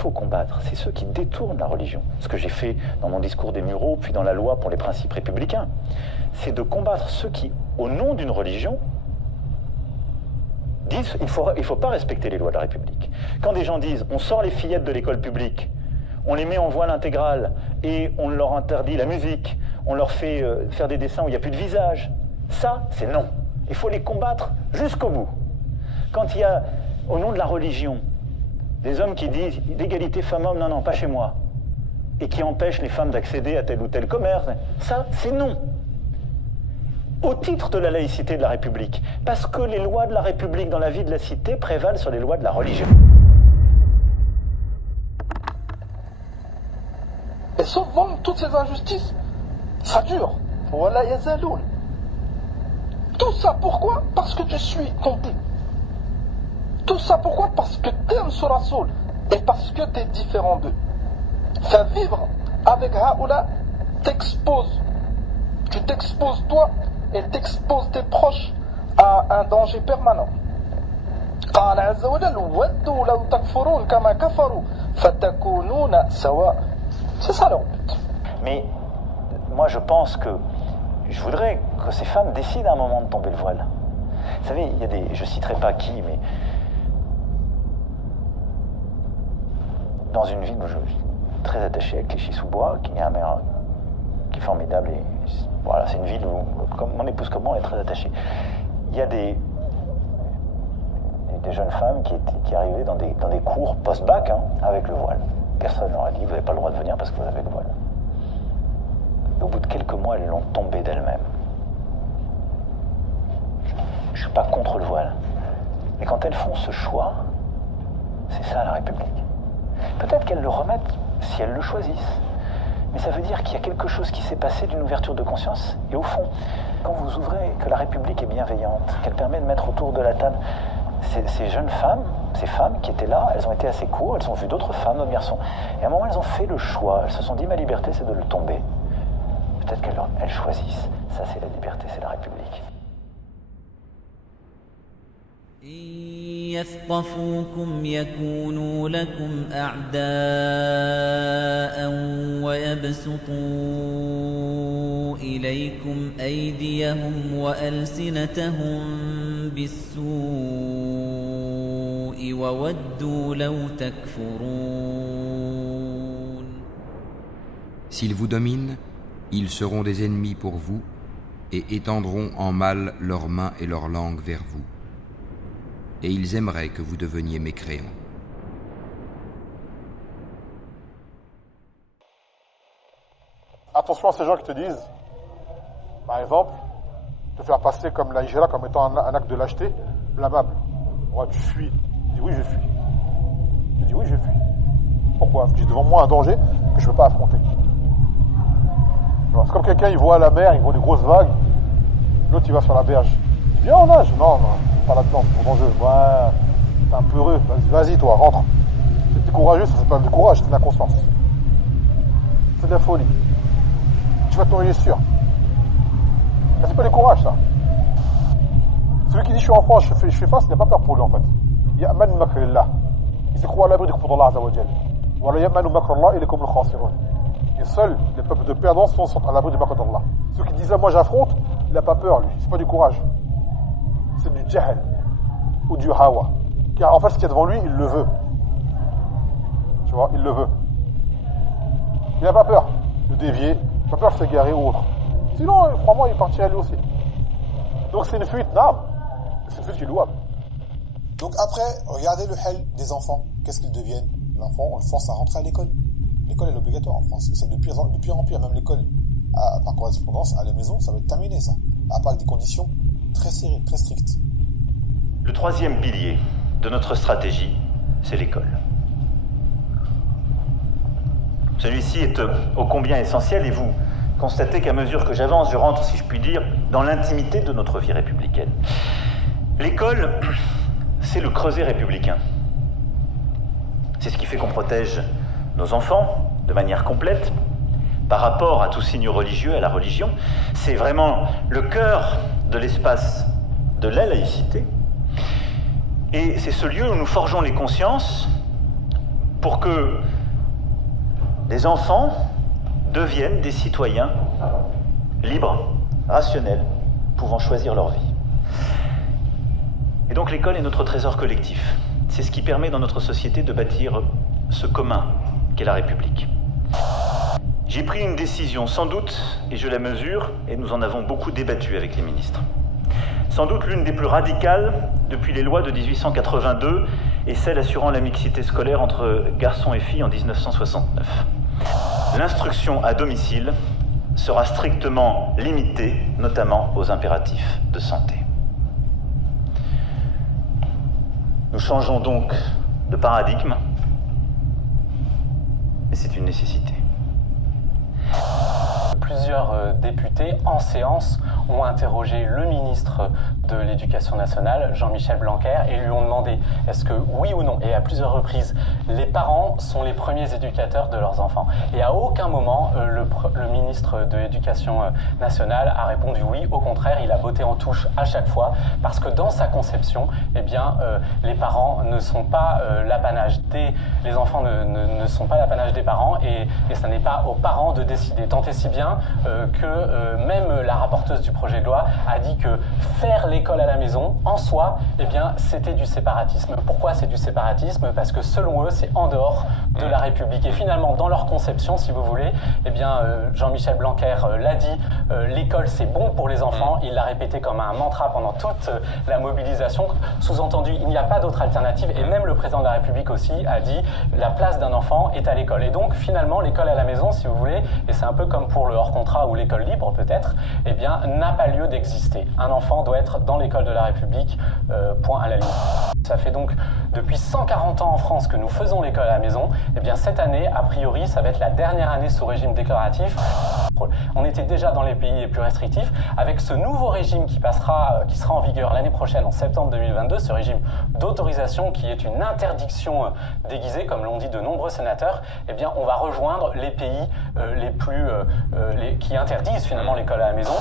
faut combattre, c'est ceux qui détournent la religion. Ce que j'ai fait dans mon discours des Mureaux, puis dans la loi pour les principes républicains, c'est de combattre ceux qui, au nom d'une religion, disent il faut pas respecter les lois de la République. Quand des gens disent on sort les fillettes de l'école publique, on les met en voile intégral et on leur interdit la musique, on leur fait faire des dessins où il n'y a plus de visage, ça, c'est non. Il faut les combattre jusqu'au bout. Quand il y a, au nom de la religion, des hommes qui disent l'égalité femmes-hommes, non, non, pas chez moi, et qui empêchent les femmes d'accéder à tel ou tel commerce, ça, c'est non. Au titre de la laïcité de la République, parce que les lois de la République dans la vie de la cité prévalent sur les lois de la religion. Et souvent, toutes ces injustices, ça dure. Voilà, yazaloun. Tout ça pourquoi? Parce que je suis tombé. Tout ça pourquoi? Parce que t'aimes ce Rasoul et parce que t'es différent d'eux. Faire vivre avec Haoula t'expose. Tu t'exposes toi et t'exposes tes proches à un danger permanent. قال عز وجل ودوا لو تكفرون كما كفروا فتكونون سواء. C'est ça leur but. Mais moi je pense que je voudrais que ces femmes décident à un moment de tomber le voile. Vous savez, il y a des, je citerai pas qui, mais dans une ville où je suis très attaché à Clichy-sous-Bois, qui est un maire qui est formidable, et voilà, c'est une ville où, comme mon épouse comme moi, on est très attachés. Il y a des jeunes femmes qui arrivaient dans des cours post-bac avec le voile. Personne leur a dit, vous n'avez pas le droit de venir parce que vous avez le voile. Et au bout de quelques mois, elles l'ont tombé d'elles-mêmes. Je ne suis pas contre le voile. Mais quand elles font ce choix, c'est ça la République. Peut-être qu'elles le remettent si elles le choisissent. Mais ça veut dire qu'il y a quelque chose qui s'est passé d'une ouverture de conscience. Et au fond, quand vous ouvrez que la République est bienveillante, qu'elle permet de mettre autour de la table ces jeunes femmes, ces femmes qui étaient là, elles ont été à ces cours, elles ont vu d'autres femmes, d'autres garçons. Et à un moment, elles ont fait le choix. Elles se sont dit, ma liberté, c'est de le tomber. Peut-être qu'elles choisissent. Ça, c'est la liberté, c'est la République. يثقفوكم يكونوا لكم أعداء ويبسطوا إليكم أيديهم وألسنتهم بالسوء وودوا لو تكفرون. S'ils vous dominent, ils seront des ennemis pour vous et étendront en mal leurs mains et leurs langues vers vous. Et ils aimeraient que vous deveniez mécréants. Attention à ces gens qui te disent, par exemple, te faire passer comme la hijra comme étant un acte de lâcheté, blâmable. Ouais, tu fuis. Tu dis oui, je fuis. Tu dis oui, je fuis. Pourquoi? Parce que j'ai devant moi un danger que je ne peux pas affronter. C'est comme quelqu'un, il voit la mer, il voit des grosses vagues, l'autre il va sur la berge. Il dit viens on nage. Non, pas là-dedans, c'est trop dangereux. Ouais, t'es un peu heureux. Vas-y toi, rentre. T'es courageux, ça c'est pas du courage, c'est de l'inconscience. C'est de la folie. Tu vas te noyer sûr. Ça c'est pas du courage ça. Celui qui dit je suis en France, je fais face, il n'a pas peur pour lui en fait. Ya'man makrillah. Il se croit à l'abri du coup d'Allah Azza wa Jal. Wa la ya'manu makrallah ilaykum al-khasirun. Et seuls les peuples de perdants sont à l'abri du makr d'Allah. Ceux qui disent moi j'affronte, il n'a pas peur lui, c'est pas du courage. C'est du jahl ou du hawa. Car en fait ce qu'il y a devant lui, il le veut. Tu vois, il le veut. Il n'a pas peur de dévier, il n'a pas peur de s'égarer ou autre. Sinon, crois-moi, il partirait lui aussi. Donc c'est une fuite, non. C'est une fuite qui est louable. Donc après, regardez le hell des enfants. Qu'est-ce qu'ils deviennent? L'enfant, on le force à rentrer à l'école. L'école est obligatoire en France. C'est de pire en pire. Même l'école par correspondance à la maison, ça va être terminé ça. À part avec des conditions très serrées, très strictes. Le troisième pilier de notre stratégie, c'est l'école. Celui-ci est ô combien essentiel et vous constatez qu'à mesure que j'avance, je rentre, si je puis dire, dans l'intimité de notre vie républicaine. L'école, c'est le creuset républicain. C'est ce qui fait qu'on protège nos enfants de manière complète par rapport à tout signe religieux, à la religion. C'est vraiment le cœur de l'espace de la laïcité. Et c'est ce lieu où nous forgeons les consciences pour que les enfants deviennent des citoyens libres, rationnels, pouvant choisir leur vie. Et donc l'école est notre trésor collectif. C'est ce qui permet dans notre société de bâtir ce commun qu'est la République. J'ai pris une décision, sans doute, et je la mesure, et nous en avons beaucoup débattu avec les ministres. Sans doute l'une des plus radicales depuis les lois de 1882 et celle assurant la mixité scolaire entre garçons et filles en 1969. L'instruction à domicile sera strictement limitée, notamment aux impératifs de santé. Nous changeons donc de paradigme, mais c'est une nécessité. Plusieurs députés en séance ont interrogé le ministre de l'Éducation nationale, Jean-Michel Blanquer, et lui ont demandé est-ce que, oui ou non, et à plusieurs reprises, les parents sont les premiers éducateurs de leurs enfants. Et à aucun moment, le ministre de l'Éducation nationale a répondu oui. Au contraire, il a botté en touche à chaque fois, parce que dans sa conception, eh bien, les parents ne sont pas l'apanage des... Les enfants ne sont pas l'apanage des parents, et ça n'est pas aux parents de décider. Tant et si bien que même la rapporteuse du projet de loi a dit que faire l'école à la maison, en soi, eh bien, c'était du séparatisme. Pourquoi c'est du séparatisme? Parce que selon eux, c'est en dehors de la République. Et finalement, dans leur conception, si vous voulez, eh bien, Jean-Michel Blanquer l'a dit, l'école c'est bon pour les enfants. Il l'a répété comme un mantra pendant toute la mobilisation. Sous-entendu, il n'y a pas d'autre alternative. Et même le président de la République aussi a dit la place d'un enfant est à l'école. Et donc, finalement, l'école à la maison, si vous voulez, et c'est un peu comme pour le hors-contrat ou l'école libre peut-être, eh bien, n'a pas lieu d'exister. Un enfant doit être dans l'école de la République, point à la ligne. Ça fait donc depuis 140 ans en France que nous faisons l'école à la maison. Eh bien, cette année, a priori, ça va être la dernière année sous régime déclaratif. On était déjà dans les pays les plus restrictifs. Avec ce nouveau régime qui sera en vigueur l'année prochaine, en septembre 2022, ce régime d'autorisation qui est une interdiction déguisée, comme l'ont dit de nombreux sénateurs, eh bien, on va rejoindre les pays qui interdisent finalement l'école à la maison.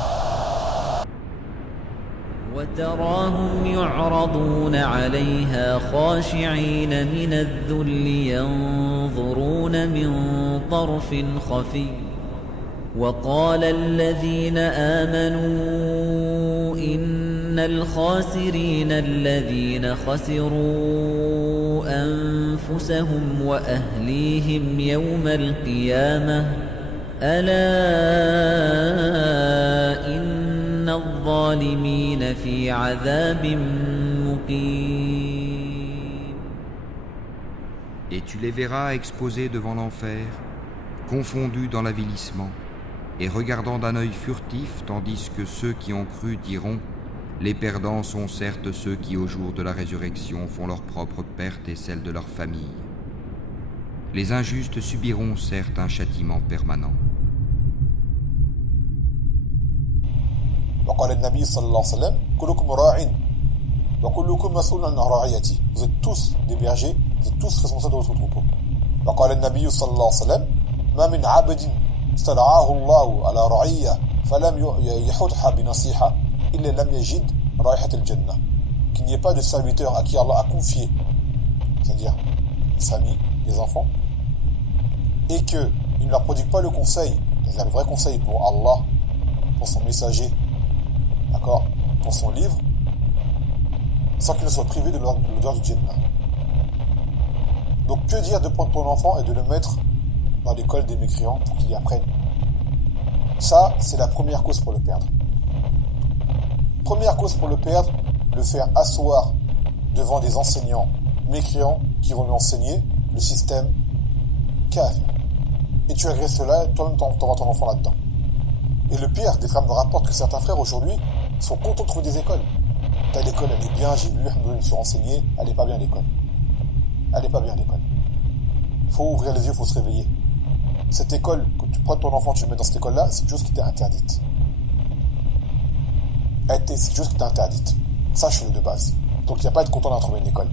وتراهم يعرضون عليها خاشعين من الذل ينظرون من طرف خفي وقال الذين آمنوا إن الخاسرين الذين خسروا أنفسهم وأهليهم يوم القيامة ألا إن الظالمين في عذاب مقيم. Et tu les verras exposés devant l'enfer, confondus dans l'avilissement, et regardant d'un œil furtif, tandis que ceux qui ont cru diront « Les perdants sont certes ceux qui, au jour de la résurrection, font leur propre perte et celle de leur famille. Les injustes subiront certes un châtiment permanent. » وقال النبي صلى الله عليه وسلم كلكم راع وكلكم مسؤول عن رعيته. Vous êtes tous des bergers, vous êtes tous responsables de votre troupeau. وقال النبي صلى الله عليه وسلم ما من عبد استرعاه الله على رعية فلم يحطها بنصيحة إلا لم يجد رائحة الجنة. Qu'il n'y ait pas de serviteur à qui Allah a confié, c'est-à-dire les familles, les enfants, et qu'il ne leur prodigue pas le conseil, c'est-à-dire le vrai conseil pour Allah, pour son messager, d'accord, pour son livre, sans qu'il ne soit privé de l'odeur du Jannah. Donc que dire de prendre ton enfant et de le mettre dans l'école des mécréants pour qu'il y apprenne? Ça, c'est la première cause pour le perdre. Première cause pour le perdre, le faire asseoir devant des enseignants mécréants qui vont lui enseigner le système kafir. Et tu agresses cela, toi-même t'envoies ton enfant là-dedans. Et le pire, des frères me rapportent que certains frères aujourd'hui sont contents de trouver des écoles. Telle école, elle est bien, j'ai vu, je me suis renseigné, elle n'est pas bien l'école. Elle n'est pas bien l'école. Faut ouvrir les yeux, faut se réveiller. Cette école, quand tu prends ton enfant, tu le mets dans cette école-là, c'est une chose qui t'est interdite. C'est une chose qui t'est interdite. Sache-le de base. Donc il n'y a pas à être content d'avoir trouvé une école.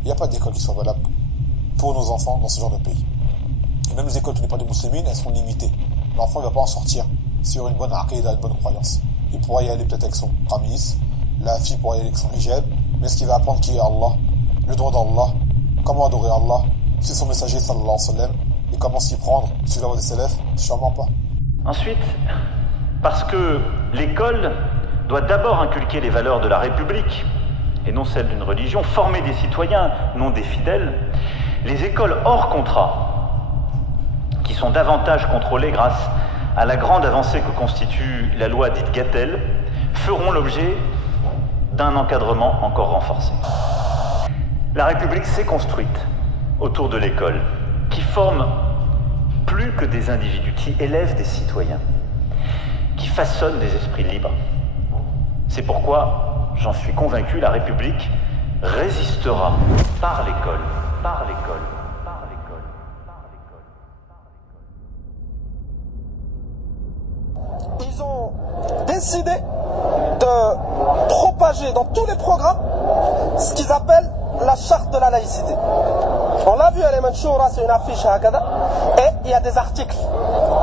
Il n'y a pas d'école qui soit valable pour nos enfants dans ce genre de pays. Et même les écoles qui n'est pas de musulmans, elles sont limitées. L'enfant ne va pas en sortir sur une bonne aqidah, une bonne croyance. Il pourra y aller peut-être avec son qamis, la fille pourra y aller avec son hijab, mais ce qu'il va apprendre qui est Allah, le droit d'Allah, comment adorer Allah, c'est son messager sallallahu alayhi wa sallam, et comment s'y prendre sur la voie des salafs? Sûrement pas. Ensuite, parce que l'école doit d'abord inculquer les valeurs de la République, et non celles d'une religion, former des citoyens, non des fidèles, les écoles hors contrat, qui sont davantage contrôlées grâce à la grande avancée que constitue la loi dite Gatel, feront l'objet d'un encadrement encore renforcé. La République s'est construite autour de l'école, qui forme plus que des individus, qui élève des citoyens, qui façonne des esprits libres. C'est pourquoi, j'en suis convaincu, la République résistera par l'école, par l'école, par l'école, par l'école. Ils ont décidé de propager dans tous les programmes ce qu'ils appellent la charte de la laïcité. On l'a vu à l'Emanchoura, c'est une affiche à Hakada, et il y a des articles.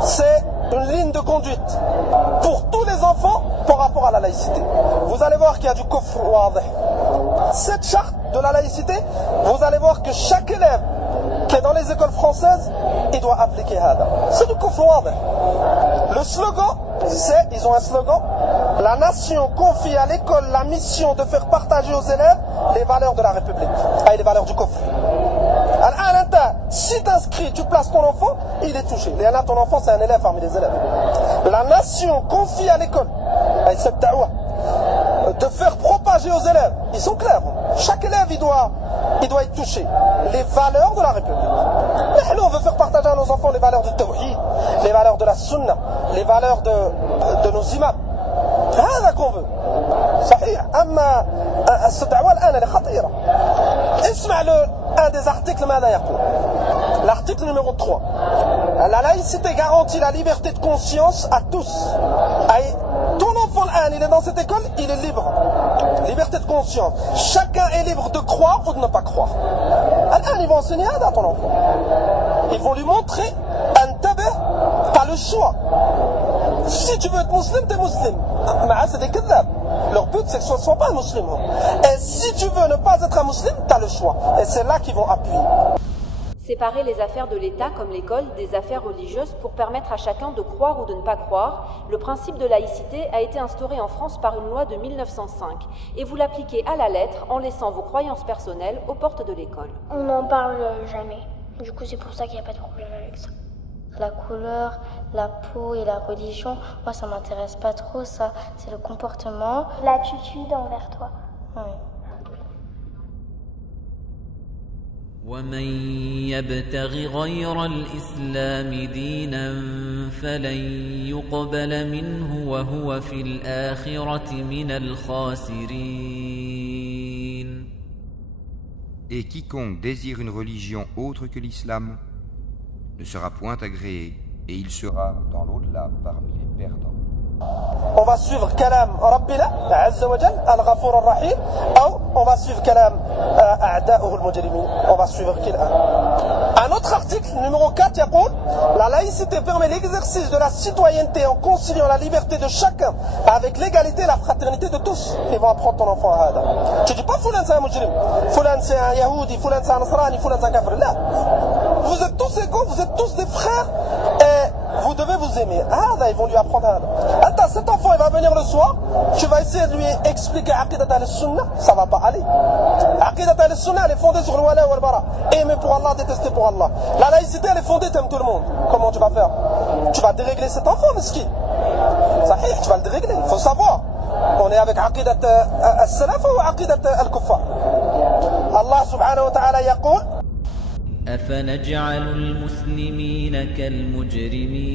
C'est une ligne de conduite pour tous les enfants par rapport à la laïcité. Vous allez voir qu'il y a du kufr wadih. Cette charte de la laïcité, vous allez voir que chaque élève qui est dans les écoles françaises, il doit appliquer Hada. C'est du kufr wadih. Le slogan, c'est, ils ont un slogan, la nation confie à l'école la mission de faire partager aux élèves les valeurs de la République, et les valeurs du kufr. Si tu inscris, tu places ton enfant, il est touché. Et là, ton enfant, c'est un élève parmi les élèves. La nation confie à l'école de faire propager aux élèves. Ils sont clairs. Chaque élève, il doit être touché. Les valeurs de la République. Nous, on veut faire partager à nos enfants les valeurs du tawhid, les valeurs de la sunna, les valeurs de nos imams. C'est ça qu'on veut. صحيح. أما الدعوة الآن elle est خطيرة. اسمع un des articles ماذا يقول. L'article numéro 3. La laïcité garantit la liberté de conscience à tous. Ton enfant, il est dans cette école, il est libre. Liberté de conscience. Chacun est libre de croire ou de ne pas croire. Ils vont enseigner à ton enfant. Ils vont lui montrer un tabé, t'as le choix. Si tu veux être musulman, t'es musulman. C'est des kadhab. Leur but, c'est que ce ne soit pas un musulman. Et si tu veux ne pas être un musulman, t'as le choix. Et c'est là qu'ils vont appuyer. Séparer les affaires de l'État comme l'école des affaires religieuses pour permettre à chacun de croire ou de ne pas croire, le principe de laïcité a été instauré en France par une loi de 1905 et vous l'appliquez à la lettre en laissant vos croyances personnelles aux portes de l'école. On n'en parle jamais, du coup c'est pour ça qu'il n'y a pas de problème avec ça. La couleur, la peau et la religion, moi ça m'intéresse pas trop, ça c'est le comportement. L'attitude envers toi. Oui. ومن يبتغ غير الإسلام دينا فلن يقبل منه وهو في الآخرة من الخاسرين. Et quiconque désire une religion autre que l'islam ne sera point agréé et il sera dans l'au-delà parmi les perdants. On va suivre Kalam Rabbina Azza wa Jal Al-Ghafour Ar-Rahim ou on va suivre Kalam A'da'uhu al-Mujrimin. On va suivre qui là. Un autre article numéro 4 يقول la laïcité permet l'exercice de la citoyenneté en conciliant la liberté de chacun avec l'égalité et la fraternité de tous. Ils vont apprendre ton enfant à Hada. Tu dis pas Foulan c'est un mujrim, Foulan c'est un Yahoudi, Foulan c'est un Nasrani, Foulan c'est un kafir. Là, vous êtes tous égaux, vous êtes tous des frères et vous devez vous aimer. Hada, ils vont lui apprendre Hada. Attends, cet enfant il va venir le soir, tu vas essayer de lui expliquer Aqidat al-Sunnah, ça va pas aller. Aqidat al-Sunnah elle est fondée sur le wala wal bara. Aimer pour Allah, détester pour Allah. La laïcité elle est fondée, t'aimes tout le monde. Comment tu vas faire? Tu vas dérégler cet enfant, mesquin. Sahih, tu vas le dérégler, il faut savoir. On est avec Aqidat al-Salaf ou Aqidat al-Kuffar. Allah subhanahu wa ta'ala yaqul أفنجعل المسلمين كالمجرمين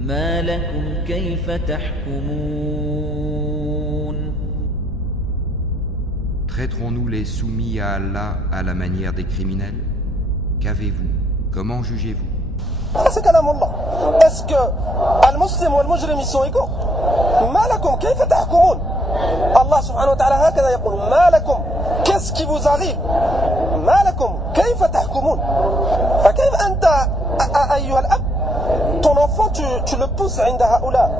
ما لكم كيف تحكمون. Traiterons-nous les soumis à Allah à la manière des criminels? Qu'avez-vous? Comment jugez-vous? C'est kalam Allah. Est-ce que al-muslim ou al-mujrim ils sont égaux? ما لكم كيف تحكمون. Allah subhanahu wa ta'ala هكذا يقول ما لكم. Qu'est-ce qui vous arrive? ما لكم كيف تحكمون. فكيف أنت أيها الأب ton enfant tu le pousses عند هؤلاء.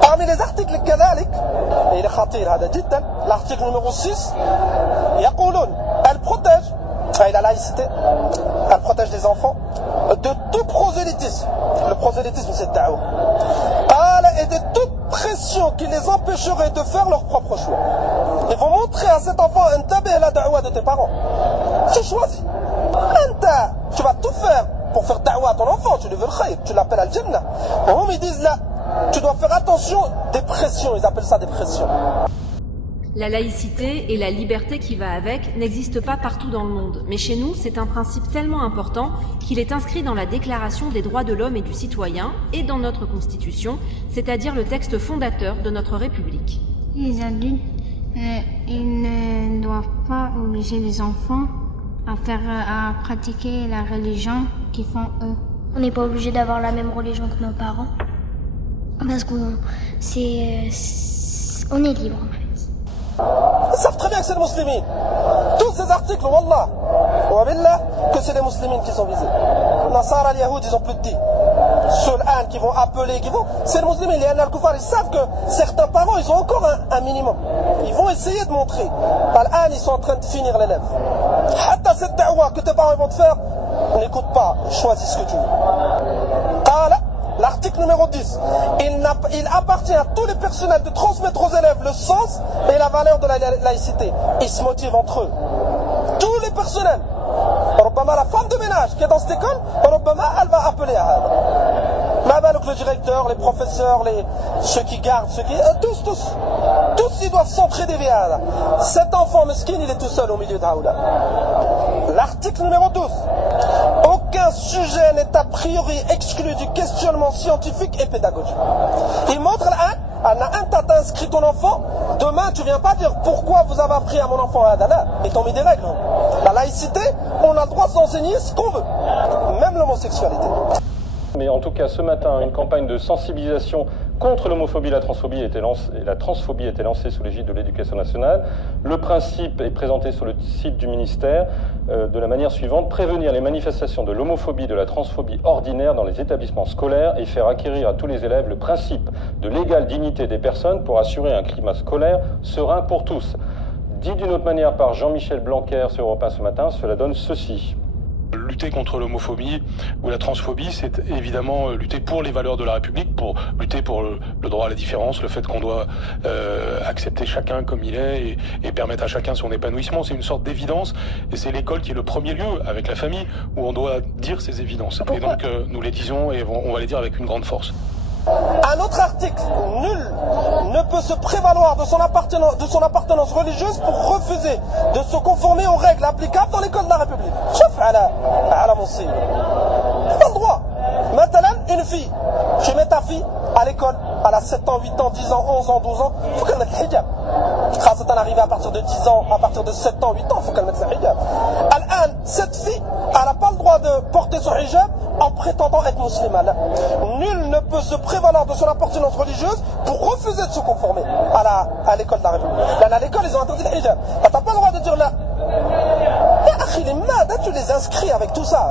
Parmi les articles كذلك il est خطير هذا جدا. L'article numéro 6 يقولون elle protège et la laïcité, elle protège les enfants de tout prosélytisme. Le prosélytisme, c'est da'wa. Et de toute pression qui les empêcherait de faire leur propre choix. Ils vont montrer à cet enfant un tabé la da'wa de tes parents. Tu choisis. Tu vas tout faire pour faire da'wa à ton enfant. Tu lui veux le khayr, tu l'appelles al-Jannah. Ils disent là, tu dois faire attention des pressions. Ils appellent ça des pressions. La laïcité et la liberté qui va avec n'existent pas partout dans le monde, mais chez nous, c'est un principe tellement important qu'il est inscrit dans la Déclaration des droits de l'homme et du citoyen et dans notre Constitution, c'est-à-dire le texte fondateur de notre République. Les adultes, ils ne doivent pas obliger les enfants à pratiquer la religion qu'ils font eux. On n'est pas obligé d'avoir la même religion que nos parents, parce qu'on on est libre en fait. Ils savent très bien que c'est les musulmans. Tous ces articles, wallah, que c'est les musulmans qui sont visés. Nasara, les Yahoud, ils ont plus de dit. Ceux-là qui vont appeler, c'est les musulmans. Les Al-Kufar, ils savent que certains parents, ils ont encore un minimum. Ils vont essayer de montrer. Ils sont en train de finir l'élève. Hatta cette da'wa que tes parents vont te faire, n'écoute pas, choisis ce que tu veux. L'article numéro 10, il appartient à tous les personnels de transmettre aux élèves le sens et la valeur de la laïcité. Ils se motivent entre eux. Tous les personnels. La femme de ménage qui est dans cette école, elle va appeler à elle. Le directeur, les professeurs, ceux qui gardent, tous ils doivent s'entraider vers elle. Cet enfant mesquin, il est tout seul au milieu d'Aoula. L'article numéro 12. Aucun sujet n'est a priori exclu du questionnement scientifique et pédagogique. Il montre t'as inscrit ton enfant, demain tu viens pas dire pourquoi vous avez appris à mon enfant à Adala. Ils t'ont mis des règles. La laïcité, on a le droit d'enseigner ce qu'on veut, même l'homosexualité. Mais en tout cas, ce matin, une campagne de sensibilisation contre l'homophobie et la transphobie a été lancée sous l'égide de l'Éducation nationale. Le principe est présenté sur le site du ministère de la manière suivante: prévenir les manifestations de l'homophobie et de la transphobie ordinaire dans les établissements scolaires et faire acquérir à tous les élèves le principe de l'égale dignité des personnes pour assurer un climat scolaire serein pour tous. Dit d'une autre manière par Jean-Michel Blanquer sur Europe 1 ce matin, cela donne ceci. Lutter contre l'homophobie ou la transphobie, c'est évidemment lutter pour les valeurs de la République, pour lutter pour le droit à la différence, le fait qu'on doit accepter chacun comme il est et permettre à chacun son épanouissement. C'est une sorte d'évidence et c'est l'école qui est le premier lieu, avec la famille, où on doit dire ces évidences. Et donc nous les disons et on va les dire avec une grande force. Un autre article, nul ne peut se prévaloir de son appartenance religieuse pour refuser de se conformer aux règles applicables dans l'école de la République. Chef à la Moussi. Pas le droit. Maintenant, une fille, tu mets ta fille à l'école, elle a 7 ans, 8 ans, 10 ans, 11 ans, 12 ans, il faut qu'elle mette le hijab. Quand elle arrive à partir de 10 ans, à partir de 7 ans, 8 ans, il faut qu'elle mette le hijab. Cette fille, elle n'a pas le droit de porter son hijab en prétendant être musulmane. Nul ne peut se prévaloir de son appartenance religieuse pour refuser de se conformer à l'école de la République. Là, à l'école, ils ont interdit le hijab. Tu n'as pas le droit de dire là. Les mad, tu les inscris avec tout ça.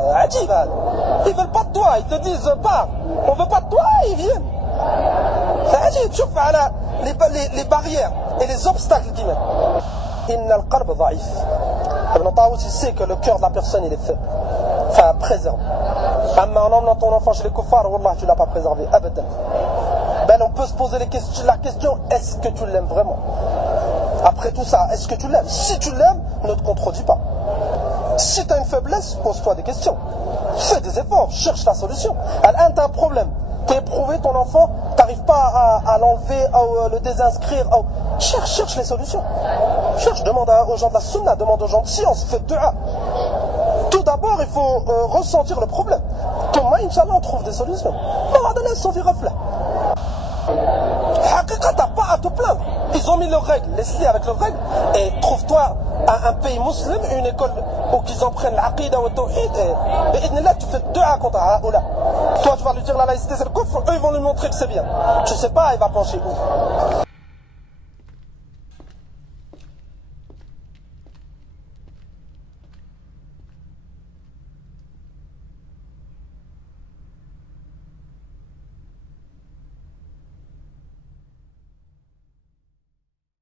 Ils veulent pas de toi, ils te disent pars. On veut pas de toi, ils viennent. Tu vois les barrières et les obstacles qu'ils mettent. Inna al-qalb dha'if. Ibn Tawus, il sait que le cœur de la personne, il est faible. Enfin, préserve. Mais en emmenant ton enfant chez les kuffars, wallah, tu l'as pas préservé. Abadan. Ben, on peut se poser la question, est-ce que tu l'aimes vraiment? Après tout ça, est-ce que tu l'aimes? Si tu l'aimes, ne te contredis pas. Si tu as une faiblesse, pose-toi des questions. Fais des efforts, cherche la solution. Alors, tu as un problème. Tu as éprouvé ton enfant, tu n'arrives pas à l'enlever, à le désinscrire. Cherche les solutions. Demande aux gens de la sunna, demande aux gens de science, fais dua. Tout d'abord, il faut ressentir le problème. Thomas, Inch'Allah, on trouve des solutions. T'as pas à te plaindre. Ils ont mis leurs règles, laisse-les avec leurs règles et trouve-toi un pays musulman, une école où ils en prennent l'aqida ou le tawhid et là tu fais dua contre Haoula. Toi tu vas lui dire la laïcité c'est le kufr, eux ils vont lui montrer que c'est bien. Tu sais pas, il va pencher où.